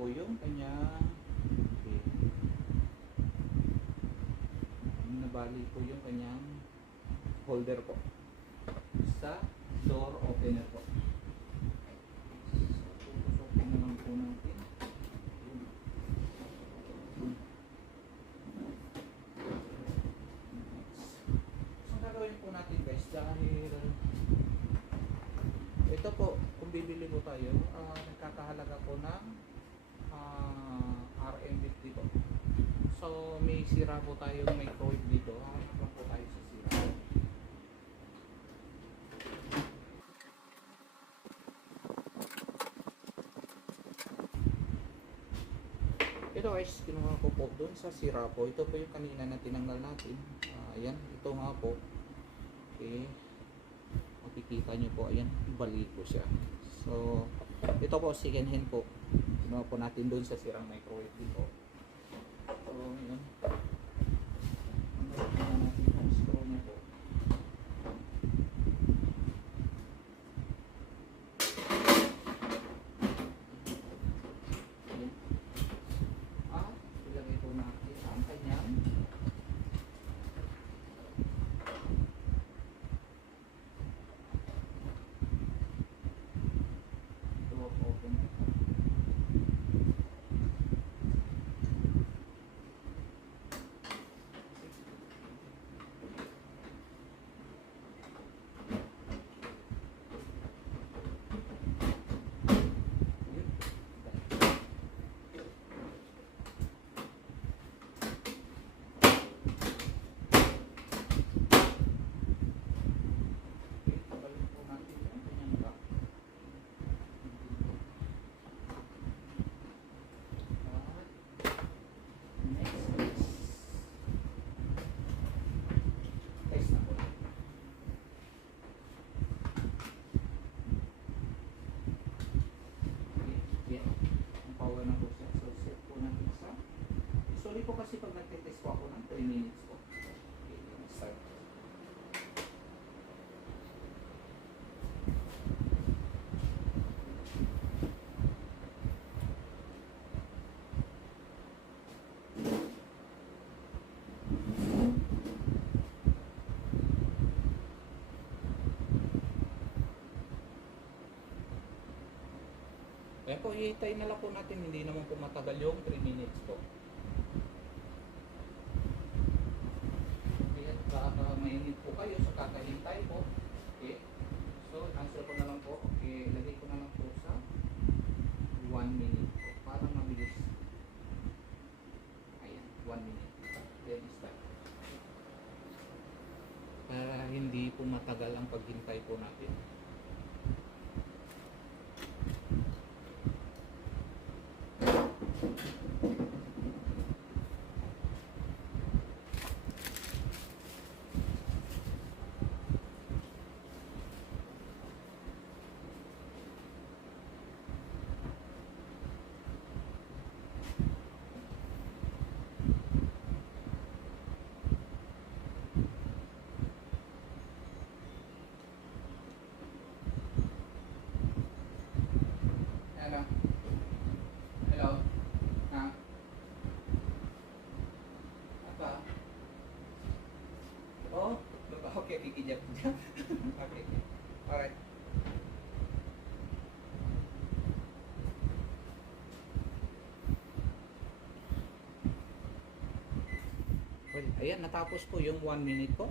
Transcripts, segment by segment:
po yung kanyang okay. Nabali po yung kanyang holder po sa door opener po. So, tutusokin naman po natin. So, gagawin po natin guys dahil ito po, kung bibili po tayo, nagkakahalaga po ng RM50 po. So, may sira po tayong microwave dito. Hanap lang po tayo sa sira. Ito guys, kinuha ko po doon sa sira po. Ito po yung kanina na tinanggal natin. Ayan, ito nga po. Okay. Makikita nyo po, ayan, bali po siya. So, ito po, second hand po. Kinuha po natin doon sa sirang microwave dito. So, ayan. Ang natin ang screw niya po. Ayan. Ilagay po natin ang kanyang door opener. Usually po kasi pag nagtitest po ako ng 3 minutes po. Okay, start. Kaya po, i-try na lang po natin, hindi naman po matagal yung 3 minutes po. Okay, at baka mainit po kayo sa kakahintay po. Okay, so answer ko na lang po. Okay, lagay ko na lang po sa 1 minute po, para mabilis. Ayan, 1 minute. Then start. Para hindi po matagal ang paghintay po natin. Hello? Hello? Ha? Apa? Oh, okay, kikijap dyan. Okay. Alright. Well, ayan, natapos po yung 1 minute po.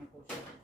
na po siya.